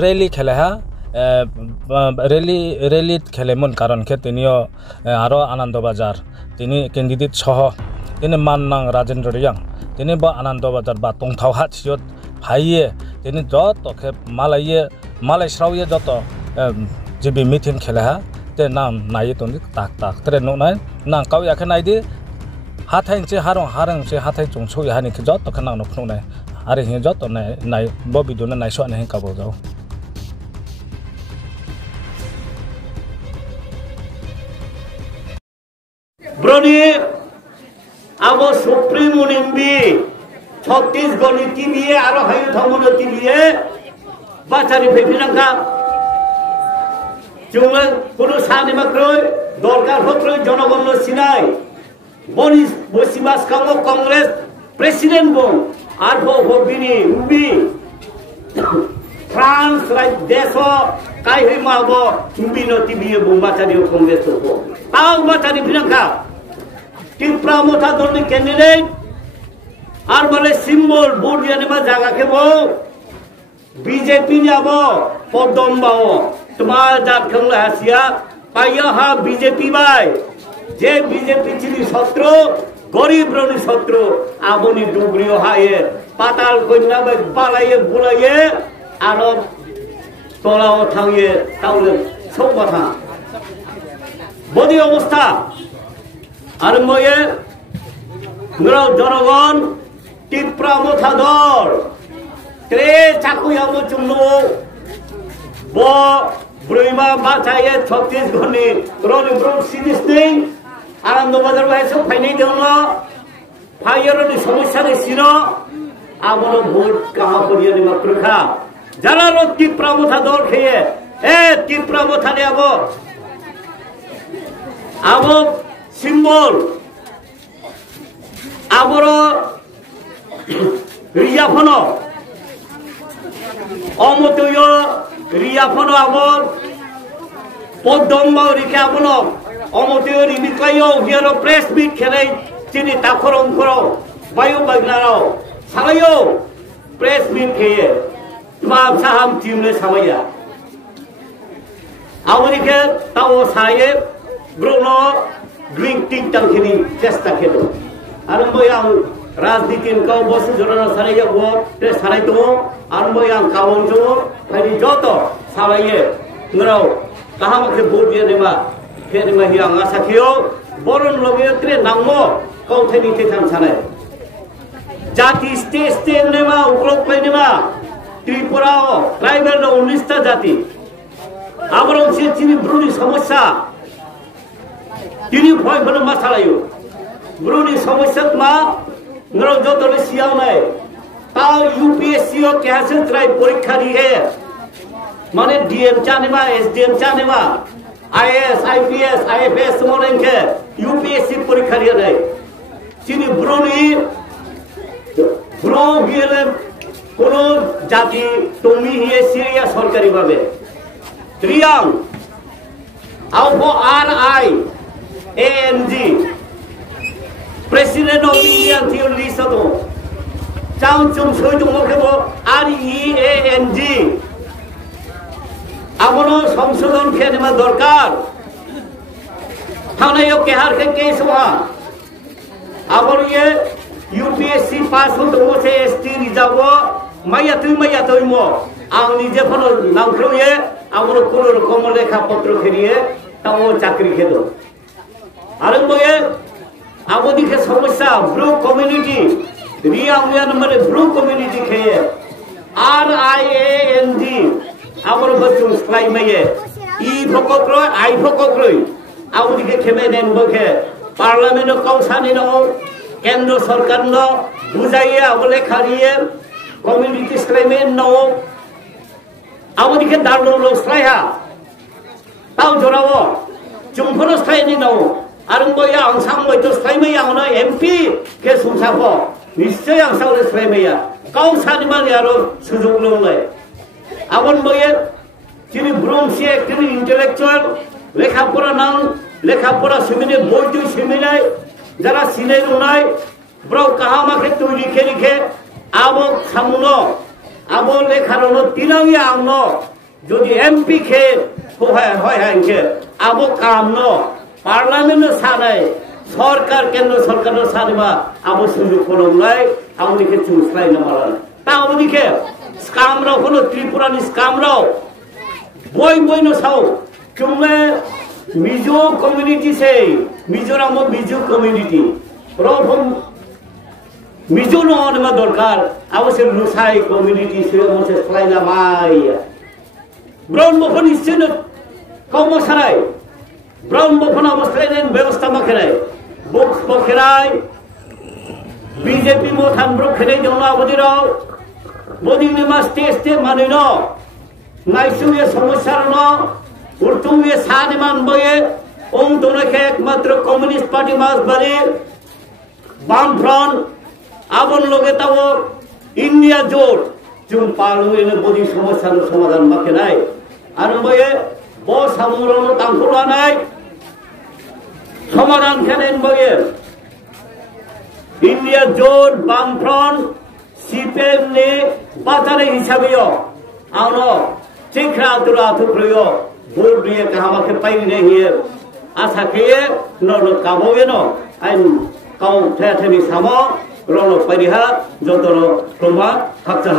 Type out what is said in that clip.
rally খেলে হ্যাঁ rally খেলেমন কারণ খে তিনিও আরো আনন্দবাজার তিনি ক্যান্ডিডেট সহ তিনি মাননাং রাজেন্দ্র রিয়াং তিনি বা আনন্দবাজার বা টংথাও হাচিয়ত ভাইয়ে তিনি যত খে মালাইস্রাউয়ে যত জিবি মিটিং খেলে হ্যাঁ তে নাম নাইয়ে তুমি তাক তাক তে নয় নাং কাউ ইয়াকে নাইদি হাথাইনছে হারংছে হাথাই চংছৌ ইয়ানি যত খে নাং নখনো নাই আরে হে যত নাই ববিদুনে নাইসো নে কাবো যাও ব্রনি আবো সুপ্রিম উনিম্বি ছত্তিশগড়ি টিভিয়ে আরো হাইও থামনো টিভিয়ে বাচারি ফেফিনাঙ্কা जोङो কোনো সানিমাক্রয় দরকার হক্রয় জনগণ সিনাই বনি বসিবাস কামো কংগ্রেস প্রেসিডেন্ট বং আর বিনি উবি ফ্রান্স রাইট দেশ কাই হই মাবো উবি ন টিভি বং বাচারি কংগ্রেস হো তাও বাচারি ফিনাঙ্কা ত্রিপুরা মোটা দলনি ক্যান্ডিডেট আর বলে সিম্বল ভোট জানে মা জায়গা খেবো বিজেপি যাবো পদ্মবাও তোমার জাত খেলা হাসিয়া পাইয়া হা বিজেপি বাই যে বিজেপি চিনি শত্রু গরিব রনি শত্রু আবনি ডুগরিও হায়ে পাতাল কন্যা বাই বালাইয়ে বুলাইয়ে আর তলাও থাঙিয়ে তাহলে সব কথা বদি অবস্থা আর ময়ে জনগণ ত্রিপুরা মোথা দল ত্রে চাকুয়ামো চুমনো ব ব্রইমা বাচায়ে ছত্তিশগড়নি রনিব্রম সিনিসনি আনন্দবাজার বাইসো ফাইনাই দেন ফাইয়ারনি সমস্যা নে সিনো আমনো ভোট কাহা করিয়া নিমা প্রখা যারা ত্রিপুরা মোথা দল খেয়ে ত্রিপুরা মোথা নে আবো সিম্বল আবর রিয়াফন অমতয় রিয়াফন আবর পদ্মম্বা রিকে আবন অমতয় রিবিকায় হিয়ার প্রেস মিট খেলাই চিনি তাখর অঙ্কর বায়ু বাগনারাও সালাইও প্রেস মিট খেয়ে তোমার সাহাম টিমনে সামাইয়া আওরিকে তাও সায়ে ব্রণ গ্রিন টিক টাংখিনি চেষ্টা খেলো আর আং রাজনীতি কাউ বসে জোরানো সারাই যাবো সারাই দো আর আং কাউন দো ফাইনি যত সারাইয়ে নরাও কাহা মাকে ভোট দিয়ে নেবা ফের মাহি আং আশা খেয়েও বরণ লগে ত্রে নামো কৌথেনি তেথান সারাই জাতি স্টে নেবা উপলক পাই নেবা ত্রিপুরাও ট্রাইবেল 19টা জাতি আবার সে চিনি ব্রুনি সমস্যা তিনি ভয় হলো মাসালাইও ব্রুনি সমস্যা মা নরো যতলে সিয়াও নাই তাও ইউপিএসসি ও কেহাসে ট্রাই পরীক্ষা দিয়ে মানে ডিএম চানেবা এসডিএম চানেবা আইএস আইপিএস আইএফএস মনেকে ইউপিএসসি পরীক্ষা দিয়ে নাই চিনি ব্রুনি ব্রো গিয়েলে কোন জাতি তুমি হিয়ে সিরিয়া সরকারি ভাবে রিয়াং আও আর I ANG President of Indian Theory Sato Chang Chung Shui Chung Mokebo REANG Amono Samshodon Kenema Dorkar Hanayo Kehar Ke Soha Aboriye UPSC pass hoto mose ST rizabo mayatoi mo ang nije phono nangkhroye amoro kono rokom lekha patro kheriye tao chakri khedo আরম্ভে আবদিকে সমস্যা Bru community রিয়াউনিয়ন মানে Bru community খেয়ে RIANG আমার বস্তু স্লাইমাইয়ে ই ফকক্রয় I ফকক্রয় আবদিকে খেমে নেন বখে parliament কাউসানি ন কেন্দ্র সরকার ন বুঝাইয়া বলে খারিয়ে কমিউনিটি স্লাইমে ন আবদিকে দারুল স্লাইহা তাও জোরাও চুমফনো স্লাইনি ন আরম্ভয়া আংসামই তো স্লাইমাইয়া ন এমপি কে সুসাফ নিশ্চয় আংসালে স্লাইমাইয়া কাউসানি মানে আরো সুযোগ লয় আবন বয়ে তিনি ব্রহ্মসি তিনি ইন্টেলেকচুয়াল লেখাপড়া নাম লেখাপড়া সিমিনে বই তুই সিমিনাই যারা সিনাই উনাই ব্রো কাহা মাকে তৈরি লিখে আবো সামুনো abo lekharono tinangi angno যদি এমপি খে হয় হয় হ্যাংকে abo কামনো পার্লামেন্ট সানাই সরকার কেন্দ্র সরকারের সানিবা abo সুযোগ করলাই আমদিকে চুসলাই না মারান তা আমদিকে স্কামরাও কোনো ত্রিপুরানি স্কামরাও বই বই ন সাও চুমে মিজো কমিউনিটি সে মিজোরাম মিজো কমিউনিটি প্রথম মিজো নমা দরকার অবশ্য লুসাই কমিউনিটি সে মসে স্লাইনা মাই ব্রাউন বফন ইসেন কমসারাই ব্রাউন বফন অবস্থায় ব্যবস্থা মাখেরাই বক্স বখেরাই বিজেপি মোথান ব্রখেরাই জন্য অবদিরাও বদিনে মাস টেস্টে মানে ন নাইসুয়ে সমস্যার ন উর্তুয়ে সানিমান বয়ে ওং তোনাকে একমাত্র কমিউনিস্ট পার্টি মাস বাড়ি বামফ্রন্ট আবন লোকে তাও ইন্ডিয়া জোট চুন পালুয়েনে বদি সমস্যার সমাধান মাখে নাই আর বয়ে বস সামুরন তাংকুরা নাই সমাধান খেলেন বয়ে ইন্ডিয়া জোট বামফ্রন্ট সিপিএম নে বাজারে হিসাবেও আনো চিখরা আতুরা আতুপ্রয় ভোট দিয়ে কাহামাকে পাইনি নেই আশা খেয়ে নন কামবে ন আইন কাউ ঠেনি সাম রণ পারিহা যতন প্রমা থাকতে